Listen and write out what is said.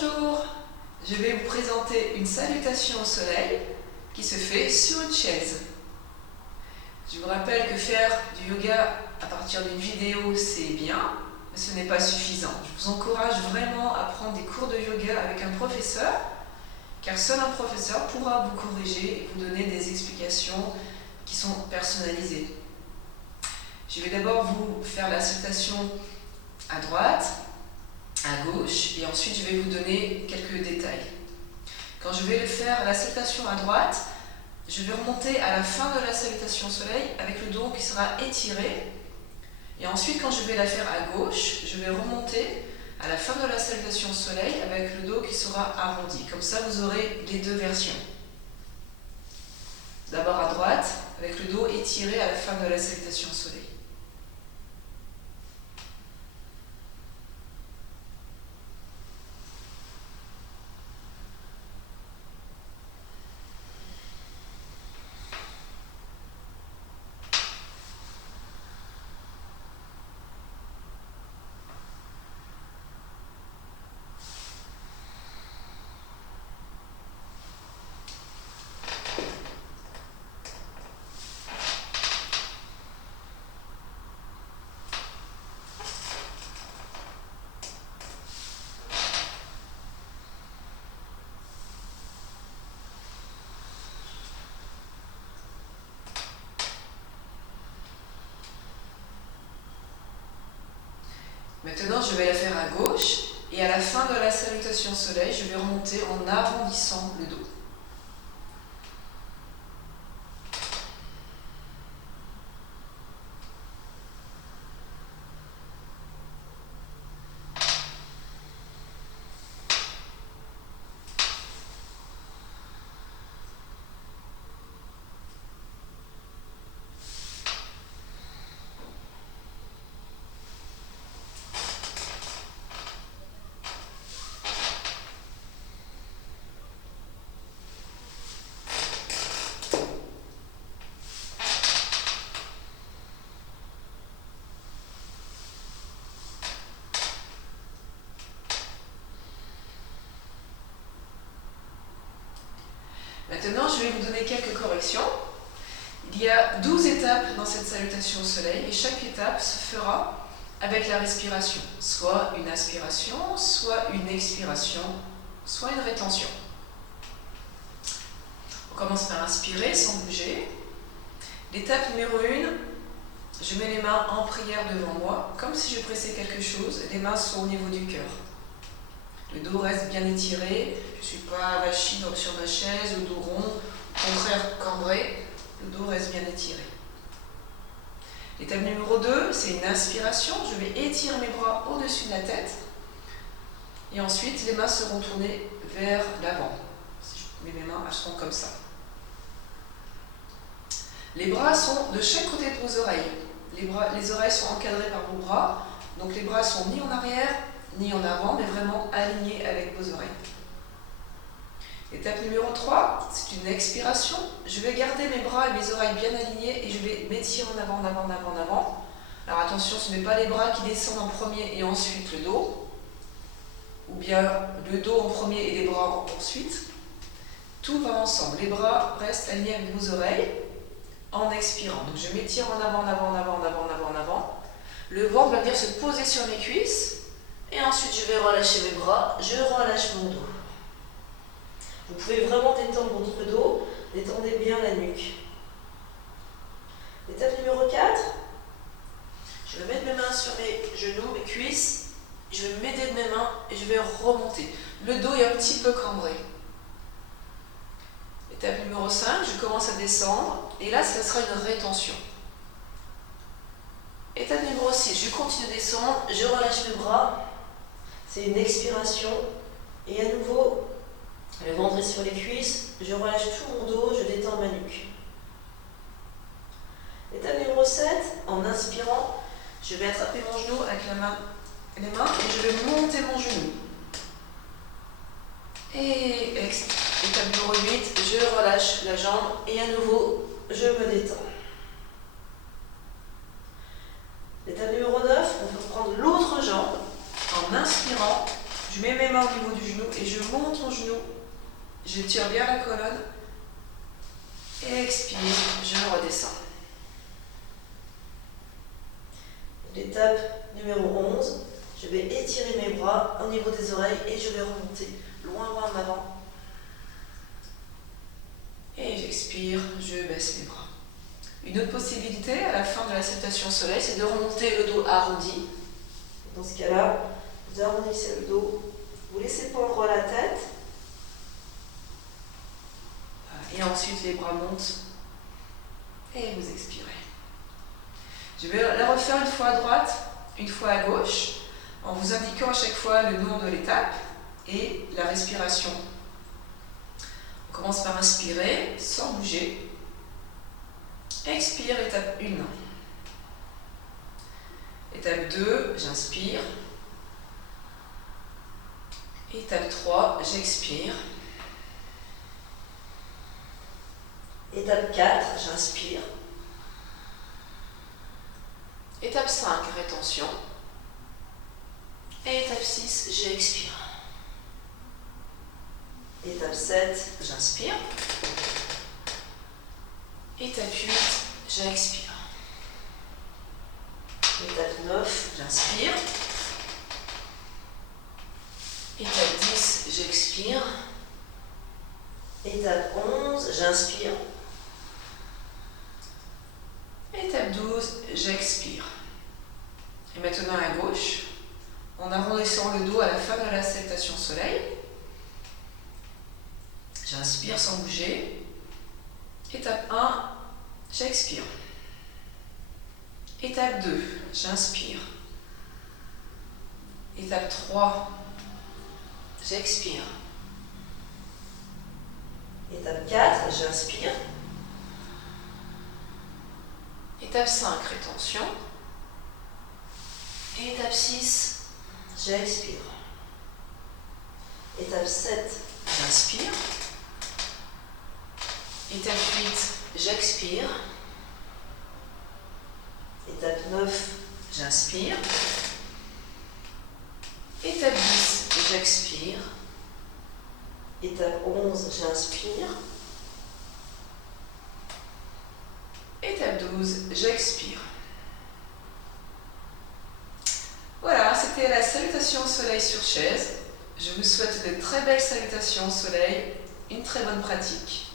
Bonjour, je vais vous présenter une salutation au soleil qui se fait sur une chaise. Je vous rappelle que faire du yoga à partir d'une vidéo c'est bien, mais ce n'est pas suffisant. Je vous encourage vraiment à prendre des cours de yoga avec un professeur, car seul un professeur pourra vous corriger et vous donner des explications qui sont personnalisées. Je vais d'abord vous faire la salutation à droite, à gauche, et ensuite je vais vous donner quelques détails. Quand je vais faire la salutation à droite, je vais remonter à la fin de la salutation au soleil avec le dos qui sera étiré, et ensuite quand je vais la faire à gauche, je vais remonter à la fin de la salutation au soleil avec le dos qui sera arrondi. Comme ça vous aurez les deux versions. D'abord à droite avec le dos étiré à la fin de la salutation au soleil. Maintenant, je vais la faire à gauche et à la fin de la salutation au soleil, je vais remonter en arrondissant le dos. Maintenant, je vais vous donner quelques corrections. Il y a 12 étapes dans cette salutation au soleil et chaque étape se fera avec la respiration. Soit une inspiration, soit une expiration, soit une rétention. On commence par inspirer sans bouger. L'étape numéro 1, je mets les mains en prière devant moi, comme si je pressais quelque chose. Les mains sont au niveau du cœur. Le dos reste bien étiré, je ne suis pas avachie sur ma chaise, le dos rond, au contraire cambré, le dos reste bien étiré. L'étape numéro 2, c'est une inspiration, je vais étirer mes bras au-dessus de la tête, et ensuite les mains seront tournées vers l'avant. Si je mets mes mains, elles seront comme ça. Les bras sont de chaque côté de vos oreilles. Les oreilles sont encadrées par vos bras, donc les bras sont ni en arrière, ni en avant, mais vraiment alignés avec vos oreilles. Étape numéro 3, c'est une expiration. Je vais garder mes bras et mes oreilles bien alignés et je vais m'étirer en avant, en avant, en avant, en avant. Alors attention, ce n'est pas les bras qui descendent en premier et ensuite le dos, ou bien le dos en premier et les bras ensuite. Tout va ensemble. Les bras restent alignés avec vos oreilles en expirant. Donc je m'étire en avant, en avant, en avant, en avant, en avant, en avant. Le ventre va venir se poser sur mes cuisses. Et ensuite, je vais relâcher mes bras, je relâche mon dos. Vous pouvez vraiment détendre votre dos, détendez bien la nuque. Étape numéro 4, je vais mettre mes mains sur mes genoux, mes cuisses, je vais m'aider de mes mains et je vais remonter. Le dos est un petit peu cambré. Étape numéro 5, je commence à descendre et là, ce sera une rétention. Étape numéro 6, je continue à descendre, je relâche mes bras. C'est une expiration et à nouveau le ventre est sur les cuisses, je relâche tout mon dos, je détends ma nuque. Étape numéro 7, en inspirant, je vais attraper mon genou avec les mains et je vais monter mon genou. Et étape numéro 8, je relâche la jambe et à nouveau je me détends. L'étape numéro 9, on peut prendre l'autre jambe. En inspirant, je Je mets mes mains au niveau du genou et je monte mon genou. Je tire bien la colonne. Expire, je redescends. L'étape numéro 11, je vais étirer mes bras au niveau des oreilles et je vais remonter loin en avant. Et j'expire, je baisse les bras. Une autre possibilité à la fin de la salutation au soleil, c'est de remonter le dos arrondi. Dans ce cas-là, vous arrondissez le dos, vous laissez pendre la tête. Et ensuite les bras montent et vous expirez. Je vais la refaire une fois à droite, une fois à gauche, en vous indiquant à chaque fois le nom de l'étape et la respiration. On commence par inspirer sans bouger. Expire, étape 1. Étape 2, j'inspire. Étape 3, j'expire. Étape 4, j'inspire. Étape 5, rétention. Et étape 6, j'expire. Étape 7, J'inspire. Étape 8, j'expire. étape 9, J'inspire. Étape 10, j'expire. étape 11, j'inspire. Étape 12, j'expire. Et maintenant à gauche, en arrondissant le dos à la fin de la salutation au soleil. J'inspire sans bouger. Étape 1, j'expire. Étape 2, j'inspire. Étape 3, j'expire. Étape 4, j'inspire. Étape 5, rétention. Et étape 6, J'expire. Étape 7, j'inspire. Étape 8, j'expire. étape 9, J'inspire. Étape 10, j'expire. étape 11, j'inspire. Étape 12, j'expire. Voilà, c'était la salutation au soleil sur chaise. Je vous souhaite de très belles salutations au soleil, une très bonne pratique.